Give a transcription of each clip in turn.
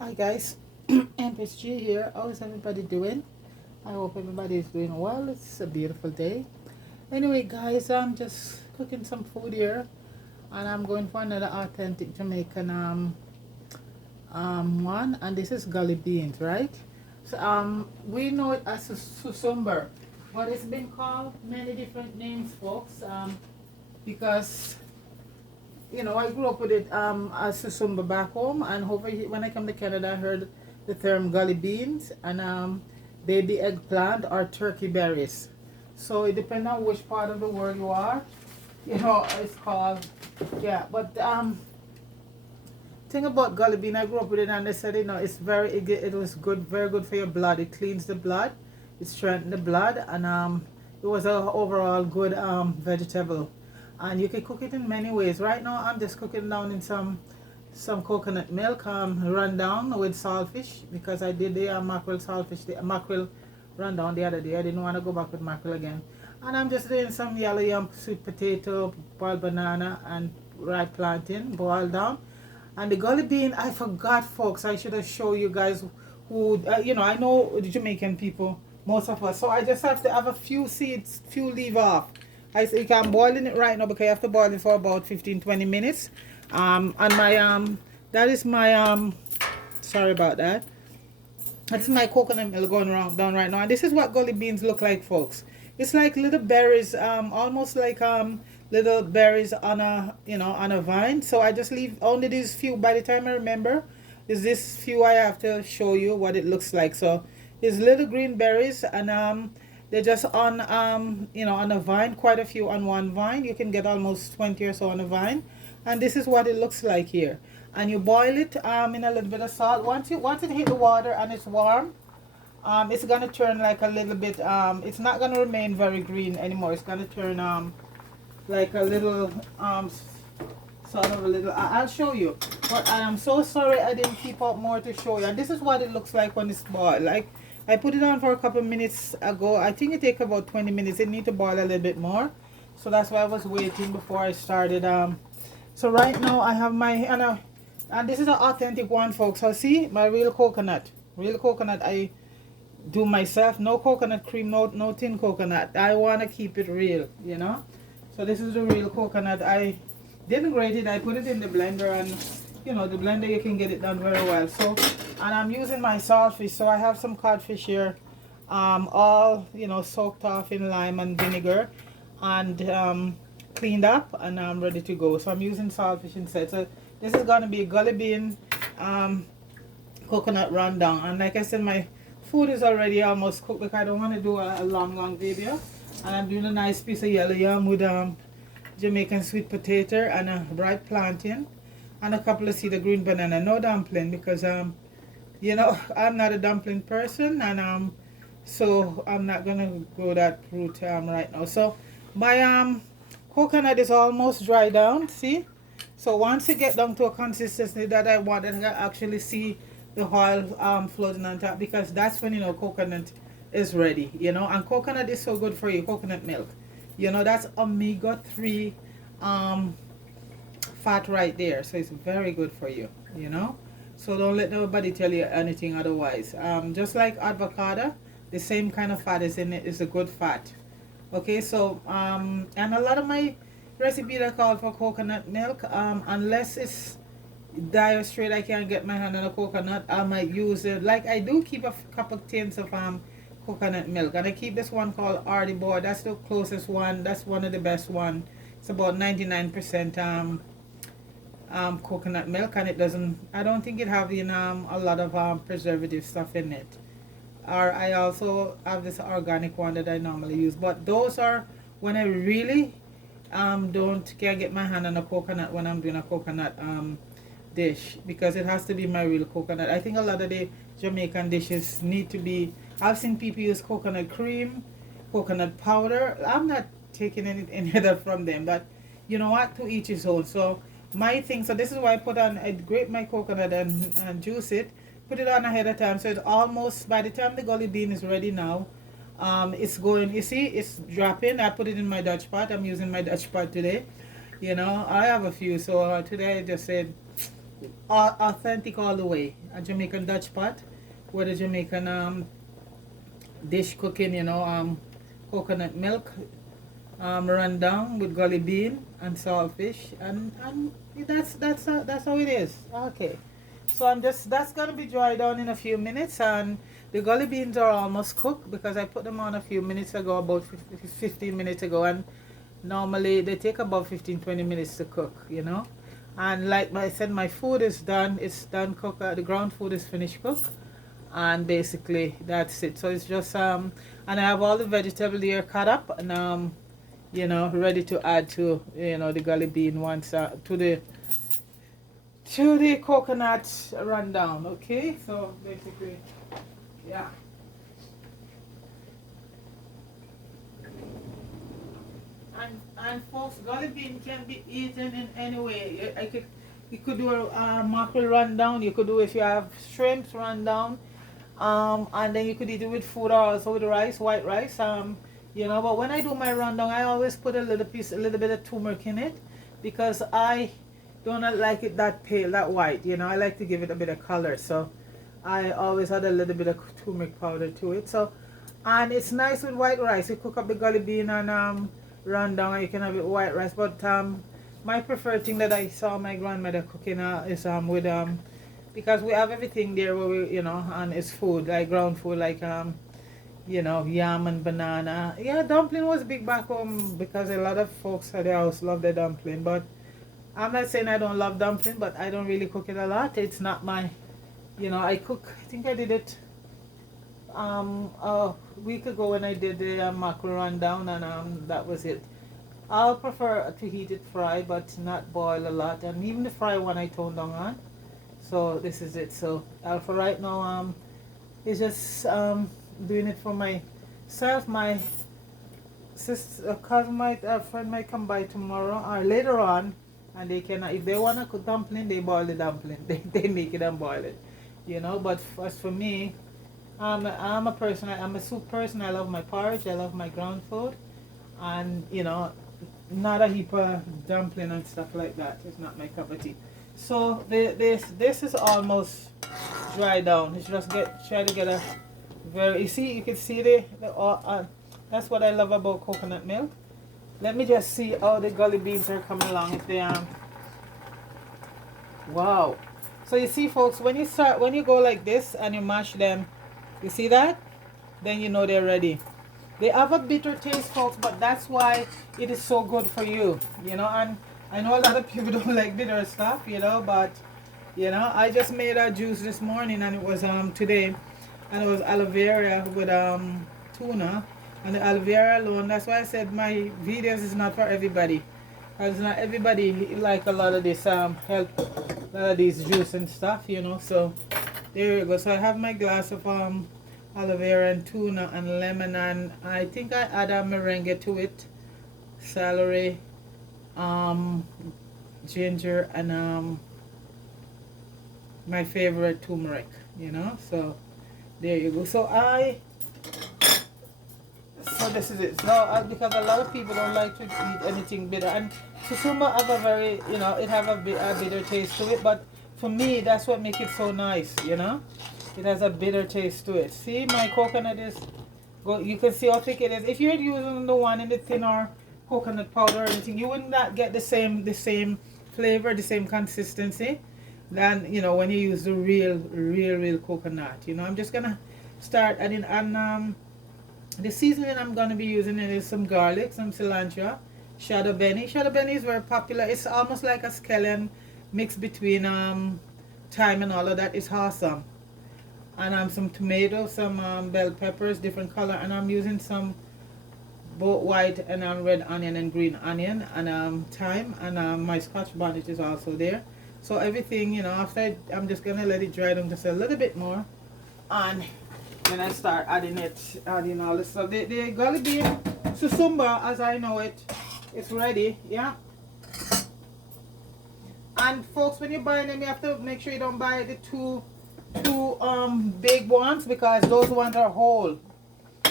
Hi guys, MSG here. How is everybody doing? I hope everybody is doing well. It's a beautiful day. Anyway, guys, I'm just cooking some food here, and I'm going for another authentic Jamaican one. And this is gully beans, right? So we know it as a susumber, but it's been called many different names, folks. Because I grew up with it as Susumba back home, and over here, when I come to Canada, I heard the term gully beans and baby eggplant or turkey berries. So it depends on which part of the world you are. It's called, yeah. But thing about gully bean, I grew up with it, and they said, it was good, very good for your blood. It cleans the blood, it strengthens the blood, and it was a overall good vegetable. And you can cook it in many ways. Right now, I'm just cooking down in some coconut milk, run down with saltfish, because I did the mackerel saltfish, the mackerel rundown the other day. I didn't want to go back with mackerel again. And I'm just doing some yellow yam, sweet potato, boiled banana, and ripe plantain boiled down. And the gully bean, I forgot, folks. I should have shown you guys who, I know the Jamaican people, most of us. So I just have to have a few seeds, few leave off. I say I'm boiling it right now because you have to boil it for about 15-20 minutes. And my that is my sorry about that. That's my coconut milk going around down right now. And this is what gully beans look like, folks. It's like little berries, almost like little berries on a vine. So I just leave only these few. By the time I remember, is this few I have to show you what it looks like. So it's little green berries, and they're just on on a vine. Quite a few on one vine. You can get almost 20 or so on a vine. And this is what it looks like here. And you boil it in a little bit of salt. Once it hit the water and it's warm, it's gonna turn like a little bit. It's not gonna remain very green anymore. It's gonna turn like a little sort of a little. I'll show you. But I am so sorry I didn't keep up more to show you. And this is what it looks like when it's boiled. Like I put it on for a couple minutes ago. I think it takes about 20 minutes. It need to boil a little bit more. So that's why I was waiting before I started. So right now I have my and this is an authentic one, folks. So see my real coconut. Real coconut I do myself. No coconut cream, no tin coconut. I wanna keep it real. So this is the real coconut. I didn't grate it. I put it in the blender, and the blender you can get it done very well. So and I'm using my saltfish. So I have some codfish here, all soaked off in lime and vinegar, and cleaned up, and I'm ready to go. So I'm using saltfish instead. So this is gonna be a gully bean coconut rundown. And like I said, my food is already almost cooked because I don't want to do a long video. And I'm doing a nice piece of yellow yam with Jamaican sweet potato and a ripe plantain and a couple of seed of green banana. No dumpling because I'm not a dumpling person, and so I'm not gonna go that route right now. So my coconut is almost dry down. See, so once you get down to a consistency that I want, and I can actually see the oil floating on top, because that's when coconut is ready. And coconut is so good for you. Coconut milk, that's omega-3 fat right there, so it's very good for you. So don't let nobody tell you anything otherwise. Just like avocado, the same kind of fat is in it. Is a good fat. Okay, so and a lot of my recipe that call for coconut milk, unless it's dire straight, I can't get my hand on a coconut, I might use it. Like I do keep a couple of tins of coconut milk, and I keep this one called Ardy Boy. That's the closest one. That's one of the best one. It's about 99% coconut milk, and it doesn't. I don't think it have a lot of preservative stuff in it. Or I also have this organic one that I normally use. But those are when I really can't get my hand on a coconut when I'm doing a coconut dish, because it has to be my real coconut. I think a lot of the Jamaican dishes need to be. I've seen people use coconut cream, coconut powder. I'm not taking any of that from them, but you know what? To each his own. So my thing. So this is why I grate my coconut and juice it. Put it on ahead of time, so it's almost by the time the gully bean is ready now. It's going. You see, it's dropping. I put it in my Dutch pot. I'm using my Dutch pot today. I have a few. So today I just said, authentic all the way. A Jamaican Dutch pot with a Jamaican dish cooking, you know, coconut milk, rundown with gully bean and saltfish, and that's how it is. Okay, so that's gonna be dried down in a few minutes, and the gully beans are almost cooked because I put them on a few minutes ago, about 15 minutes ago, and normally they take about 15-20 minutes to cook, you know. And like I said, my food is done. It's done cooked. The ground food is finished cooked, and basically that's it. So it's just and I have all the vegetable here cut up and you know, ready to add to, you know, the gully bean once to the coconut rundown. Okay, so basically, yeah. And folks, gully bean can be eaten in any way. You could do a mackerel rundown. You could do, if you have shrimps rundown, and then you could eat it with food or also with rice, white rice. You know, but when I do my rundown, I always put a little bit of turmeric in it, because I do not like it that pale, that white. You know, I like to give it a bit of color. So I always add a little bit of turmeric powder to it. So, and it's nice with white rice. You cook up the gully bean and rundown, and you can have it with white rice. But my preferred thing that I saw my grandmother cooking is with because we have everything there where we, you know, and it's food like ground food, like you know, yam and banana. Yeah, dumpling was big back home because a lot of folks at the house love the dumpling. But I'm not saying I don't love dumpling, but I don't really cook it a lot. It's not my, you know, I cook. I think I did it a week ago when I did the mackerel rundown, and that was it. I'll prefer to heat it fry, but not boil a lot. And even the fry one I toned down on. So this is it. So for right now, it's just doing it for myself. My sister, cousin, friend might come by tomorrow or later on, and they can, if they wanna cook dumpling, they boil the dumpling. They make it and boil it, you know. But as for me, I'm a person. I'm a soup person. I love my porridge. I love my ground food, and you know, not a heap of dumpling and stuff like that. It's not my cup of tea. So this is almost dry down. It's just try to get a very, you can see that's what I love about coconut milk. Let me just see how the gully beans are coming along. If they wow. So you see, folks, when you go like this and you mash them, you see that? Then you know they're ready. They have a bitter taste, folks, but that's why it is so good for you, you know. And I know a lot of people don't like bitter stuff, you know, but you know, I just made a juice this morning, and it was today, and it was aloe vera with tuna, and the aloe vera alone. That's why I said my videos is not for everybody, because not everybody like a lot of this health, a lot of these juice and stuff, you know. So there you go. So I have my glass of aloe vera and tuna and lemon, and I think I add a merengue to it, celery, ginger, and my favorite turmeric, you know. So there you go. So this is it. So because a lot of people don't like to eat anything bitter, and Susumba have a very, you know, it have a bitter taste to it, but for me that's what makes it so nice, you know. It has a bitter taste to it. See, my coconut is you can see how thick it is. If you're using the one in the thinner coconut powder or anything, you would not get the same flavor, the same consistency than, you know, when you use the real coconut. You know, I'm just gonna start adding, and the seasoning I'm gonna be using is some garlic, some cilantro, shadow benny. Shadow benny is very popular. It's almost like a scallion mixed between thyme and all of that. It's awesome. And some tomatoes, some bell peppers, different color, and I'm using some both white and red onion and green onion, and thyme, and my scotch bonnet is also there. So everything, you know, after I'm just gonna let it dry down just a little bit more, and then I start adding all this stuff. The gully bean susumba, as I know it, it's ready. Yeah. And folks, when you buy them, you have to make sure you don't buy the two big ones, because those ones are whole.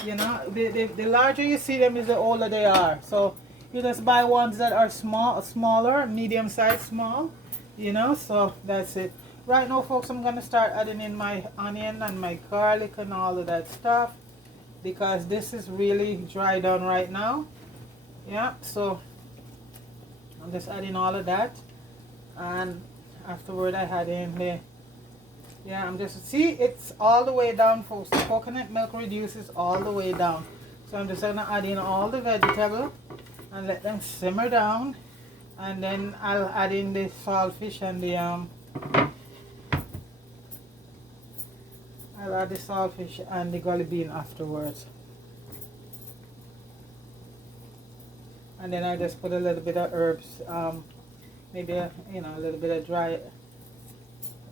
You know, the larger you see them is the older they are. So you just buy ones that are smaller, medium size, small. you know. So that's it. Right now, folks, I'm gonna start adding in my onion and my garlic and all of that stuff, because this is really dry down right now. Yeah, so I'm just adding all of that, and afterward I add in the, yeah, I'm just, see, it's all the way down, folks. The coconut milk reduces all the way down. So I'm just gonna add in all the vegetable and let them simmer down, and then I'll add in the saltfish and the I'll add the saltfish and the gully bean afterwards. And then I just put a little bit of herbs, maybe a, you know, a little bit of dry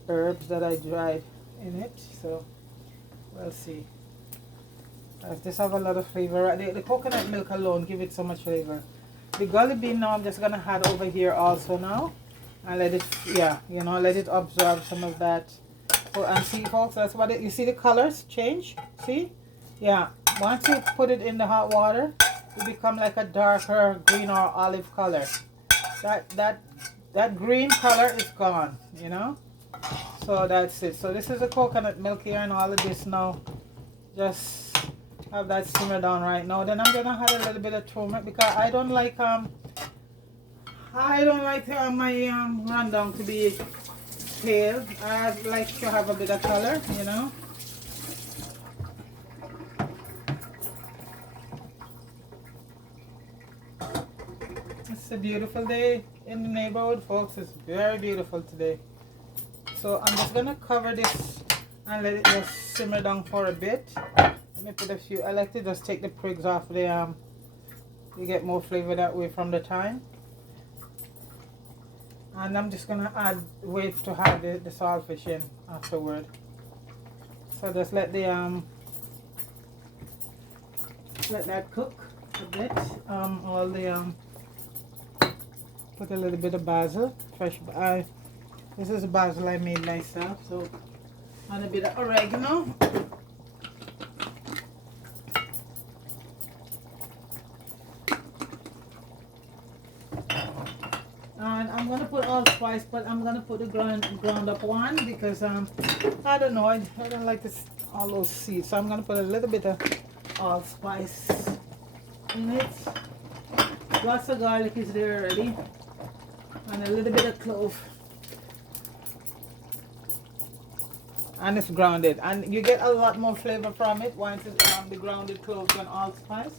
herbs that I dried in it. So we'll see. This have a lot of flavor. The coconut milk alone give it so much flavor. The gully bean now I'm just gonna add over here also now, and let it, yeah, you know, let it absorb some of that. Oh, and see, folks, that's what it, you see the colors change. See, yeah. Once you put it in the hot water, it become like a darker green or olive color. That green color is gone, you know. So that's it. So this is the coconut milk here, and all of this now. Just have that simmer down right now. Then I'm gonna add a little bit of turmeric, because I don't like my rundown to be pale. I like to have a bit of color, you know. It's a beautiful day in the neighborhood, folks. It's very beautiful today. So I'm just gonna cover this and let it just simmer down for a bit. Let me put a few. I like to just take the prigs off the you get more flavor that way from the thyme. And I'm just gonna wait to add the saltfish in afterward. So just let the let that cook a bit. All the put a little bit of basil, fresh. This is basil I made myself. So, and a bit of oregano. And I'm gonna put allspice, but I'm gonna put the ground up one, because I don't know, I don't like this, all those seeds. So I'm gonna put a little bit of allspice in it. Lots of garlic is there already, and a little bit of clove. And it's grounded, and you get a lot more flavor from it once it's the grounded cloves and allspice.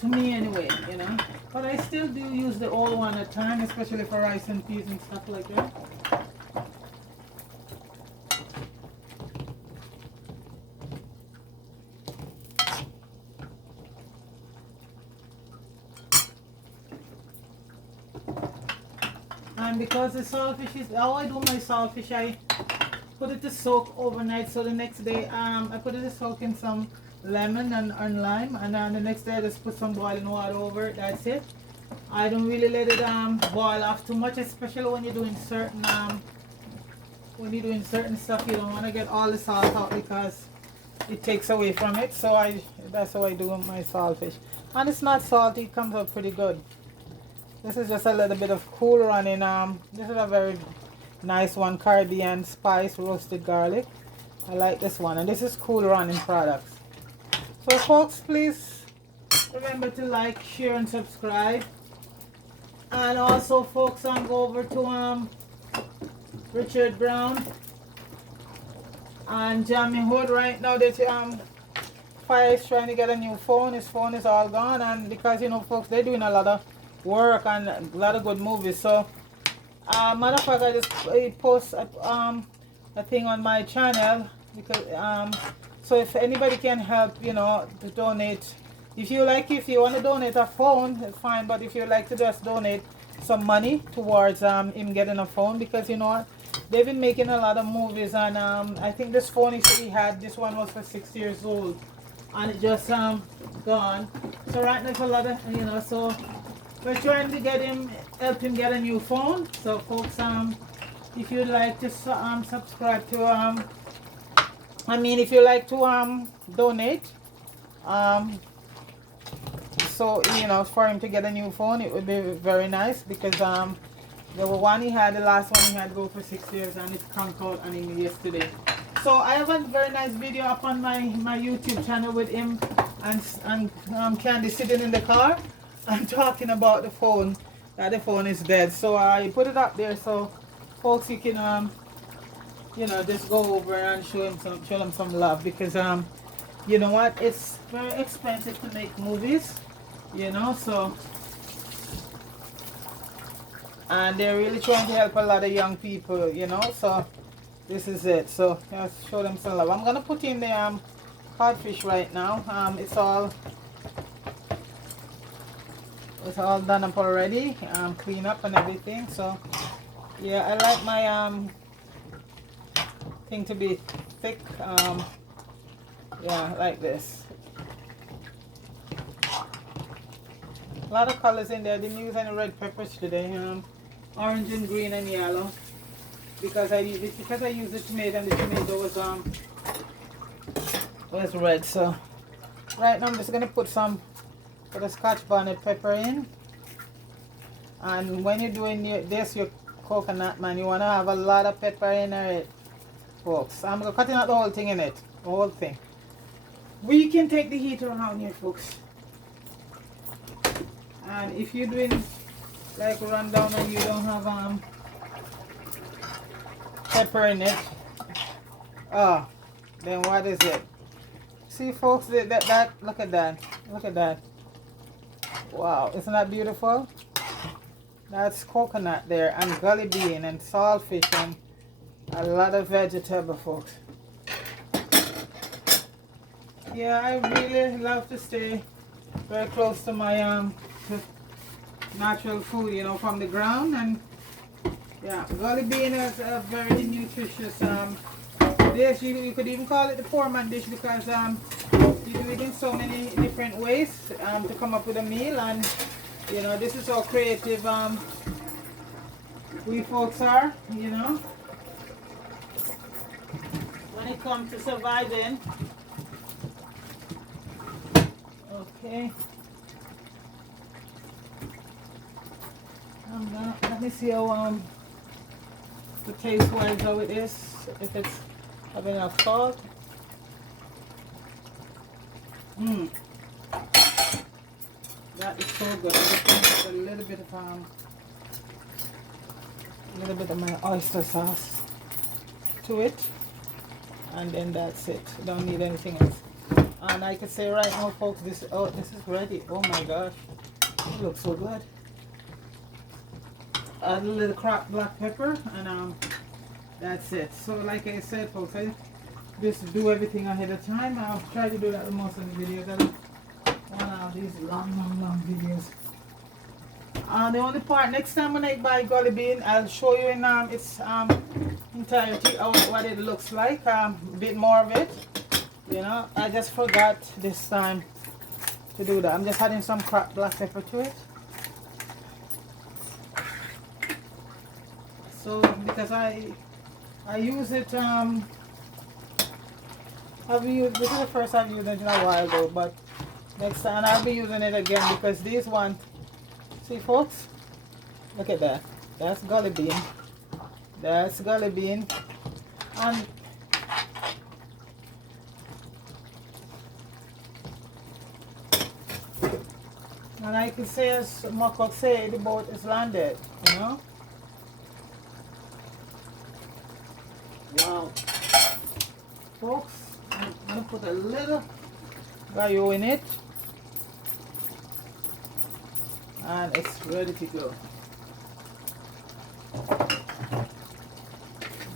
To me anyway, you know. But I still do use the old one at times, especially for rice and peas and stuff like that. And because the saltfish is, how I do my saltfish, I put it to soak overnight. So the next day, I put it to soak in some lemon and lime, and then the next day I just put some boiling water over it. That's it. I don't really let it boil off too much, especially when you're doing certain stuff. You don't want to get all the salt out, because it takes away from it. So that's how I do my saltfish, and it's not salty. It comes out pretty good. This is just a little bit of Cool Running. This is a very nice one, Caribbean spice roasted garlic. I like this one, and this is Cool Running products. So folks, please remember to like, share, and subscribe. And also, folks, go over to Richard Brown and Jamie Hood. Right now that Fire is trying to get a new phone. His phone is all gone, and because, you know, folks, they're doing a lot of work and a lot of good movies. So matter of fact, I just post a thing on my channel, because so if anybody can help, you know, to donate. If you want to donate a phone, it's fine. But if you like to just donate some money towards him getting a phone, because, you know what, they've been making a lot of movies, and I think this phone he had, this one was for 6 years old, and it just gone. So right now it's a lot of, you know, so we're trying to help him get a new phone. So folks, if you'd like to subscribe to if you like to donate, so, you know, for him to get a new phone, it would be very nice, because The one he had, the last one he had go for 6 years, and it's cranked out on him yesterday. So I have a very nice video up on my YouTube channel with him and Candy sitting in the car and talking about the phone, that the phone is dead. So I put it up there so folks you can you know, just go over and show them some love, because you know what, it's very expensive to make movies, you know, so, and they're really trying to help a lot of young people, you know, so this is it. So just show them some love. I'm gonna put in the codfish right now. It's all done up already, clean up and everything. So yeah, I like my thing to be thick, yeah, like this. A lot of colors in there. I didn't use any red peppers today. Orange and green and yellow, because I use the tomato, and the tomato was red. So right now I'm just gonna put a Scotch bonnet pepper in. And when you're doing your coconut, man, you wanna have a lot of pepper in it, folks. I'm gonna cutting out the whole thing in it, the whole thing. We can take the heat around here, folks. And if you're doing like rundown and you don't have pepper in it, then what is it? See, folks, that look at that, wow, isn't that beautiful? That's coconut there, and gully bean and saltfish and a lot of vegetable, folks. Yeah, I really love to stay very close to my to natural food, you know, from the ground. And yeah, gully bean is a very nutritious dish. You could even call it the poor man dish, because you do it in so many different ways to come up with a meal. And you know, this is how creative we folks are, you know, when it comes to surviving. Okay, let me see how the taste wise how it is, if it's having enough salt. That is so good. I'm just gonna put a little bit of my oyster sauce to it, and then that's it. Don't need anything else. And I can say right now, folks, this is ready. Oh my gosh, it looks so good. Add a little cracked black pepper, and that's it. So like I said, folks, I just do everything ahead of time. I'll try to do that with most of the videos. I don't want to have these long videos. The only part, next time when I buy gully bean, I'll show you in its entirety what it looks like. A bit more of it. You know, I just forgot this time to do that. I'm just adding some cracked black pepper to it. So because I use it, this is the first I've used it in a while ago, but next time I'll be using it again, because these one, see folks, look at that. That's gully bean. That's gully bean. And I can say, as Moko say, the boat is landed, you know. Wow. Folks, I'm going to put a little gallo in it. And it's ready to go.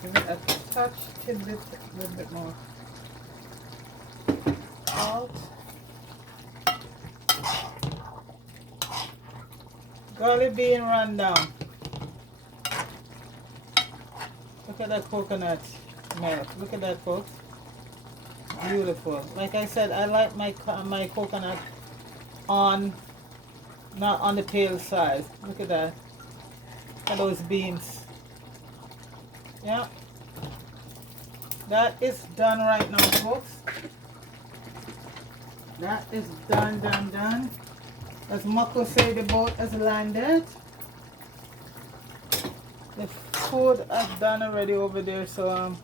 Give it a touch, tidbit, a little bit more salt. Gully bean rundown. Look at that coconut milk. Look at that, folks. Beautiful. Like I said, I like my coconut not on the pale side. Look at that. Look at those beans. Yeah. That is done right now, folks. That is done. As Mako say, the boat has landed. The food I've done already over there, so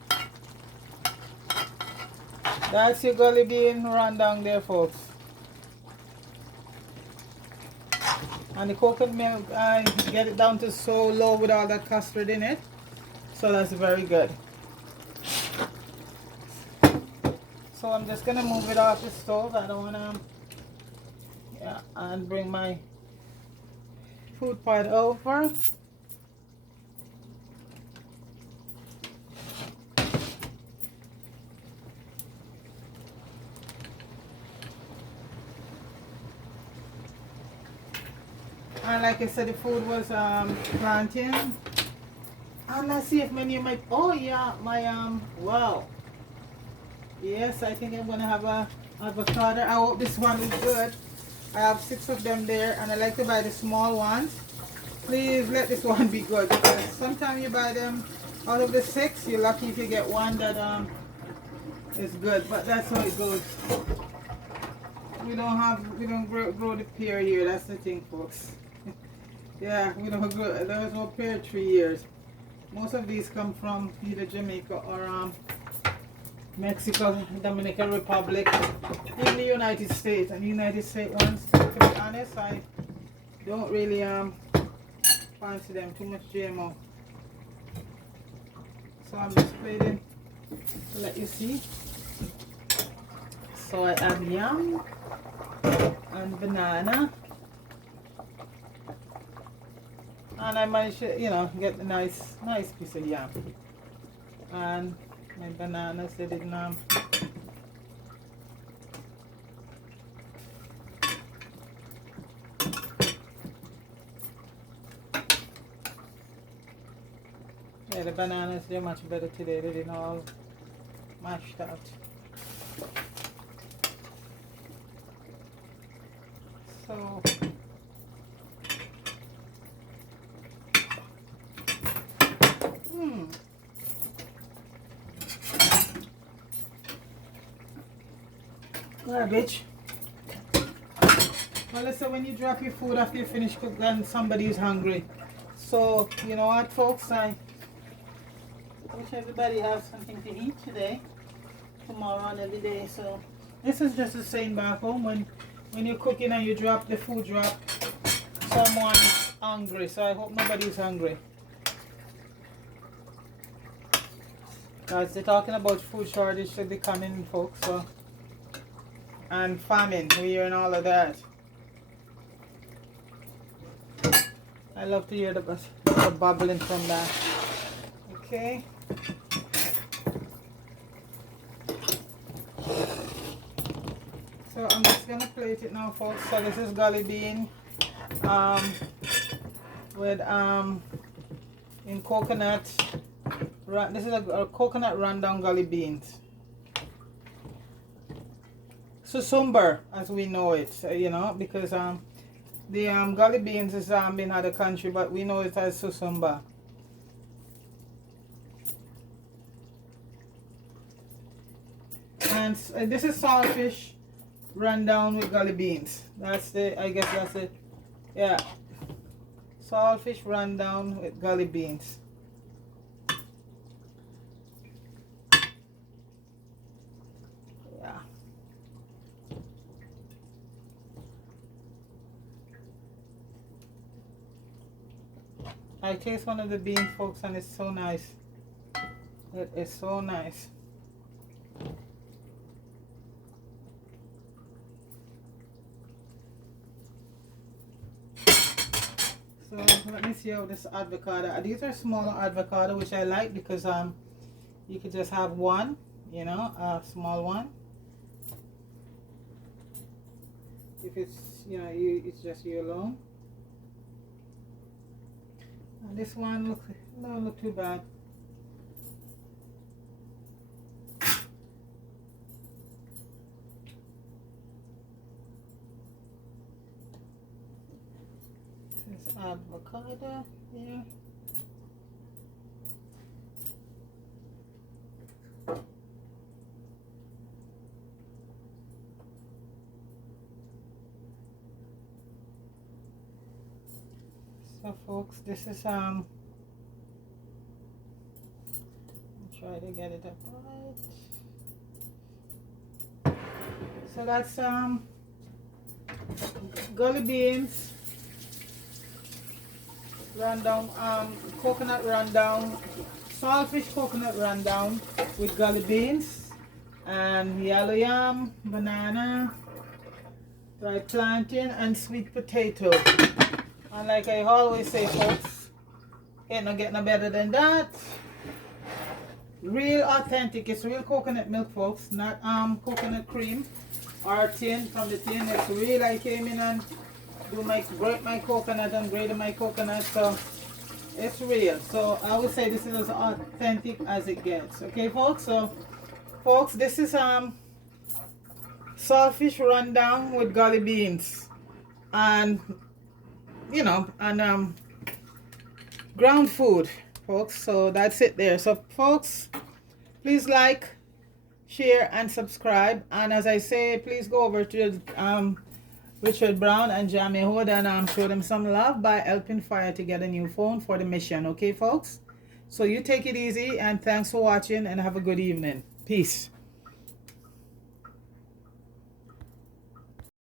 that's your gully bean rundown there, folks. And the coconut milk, I get it down to so low with all that custard in it, so that's very good. So I'm just gonna move it off the stove. I don't wanna, yeah, and bring my food pot over. And like I said, the food was plantain. And let's see if many of my, oh yeah, my wow. Yes, I think I'm gonna have a avocado. I hope this one is good. I have 6 of them there, and I like to buy the small ones. Please let this one be good, because sometimes you buy them out of the 6, you're lucky if you get one that is good. But that's how it goes. We don't grow the pear here. That's the thing, folks. Yeah, we don't grow. There was no pear tree years. Most of these come from either Jamaica or Mexico, Dominican Republic, in the United States. And the United States ones, to be honest, I don't really fancy them. Too much GMO. So I'm just plating to let you see. So I add yam and banana. And I managed to, you know, get a nice piece of yam. And my bananas, they didn't yeah, the bananas, they're much better today. They didn't all mashed out. So garbage. Well, listen, when you drop your food after you finish cooking, then somebody is hungry. So, you know what, folks? I wish everybody has something to eat today, tomorrow, and every day. So, this is just the same back home. When you're cooking and you drop the food, someone is hungry. So, I hope nobody's hungry. Because they're talking about food shortage should be coming, folks. So, and famine, we're hearing all of that. I love to hear the bubbling from that. Okay. So I'm just gonna plate it now, folks. So this is gully bean with in coconut. This is a coconut rundown gully beans. Susumba, as we know it, you know, because the gully beans is in other country, but we know it as Susumba. And this is saltfish rundown with gully beans. That's the, I guess that's it. Yeah, saltfish rundown with gully beans. I taste one of the beans, folks, and it's so nice. It is so nice. So let me see how this avocado. These are smaller avocado, which I like because you could just have one, you know, a small one. If it's, you know, it's just you alone. And this one don't look too bad. This avocado here. So folks, this is try to get it up right. So that's gully beans rundown, coconut rundown, saltfish coconut rundown with gully beans, and yellow yam, banana, dried plantain, and sweet potato. And like I always say, folks, ain't no getting no better than that. Real authentic. It's real coconut milk, folks, not coconut cream or tin from the tin. It's real. I came in and grate my coconut and grated my coconut, so it's real. So I would say this is as authentic as it gets. Okay, folks. So, folks, this is saltfish rundown with gully beans, and and ground food, folks. So that's it there. So, folks, please like, share, and subscribe. And as I say, please go over to Richard Brown and Jamie Hood and show them some love by helping Fire to get a new phone for the mission. Okay, folks? So you take it easy, and thanks for watching, and have a good evening. Peace.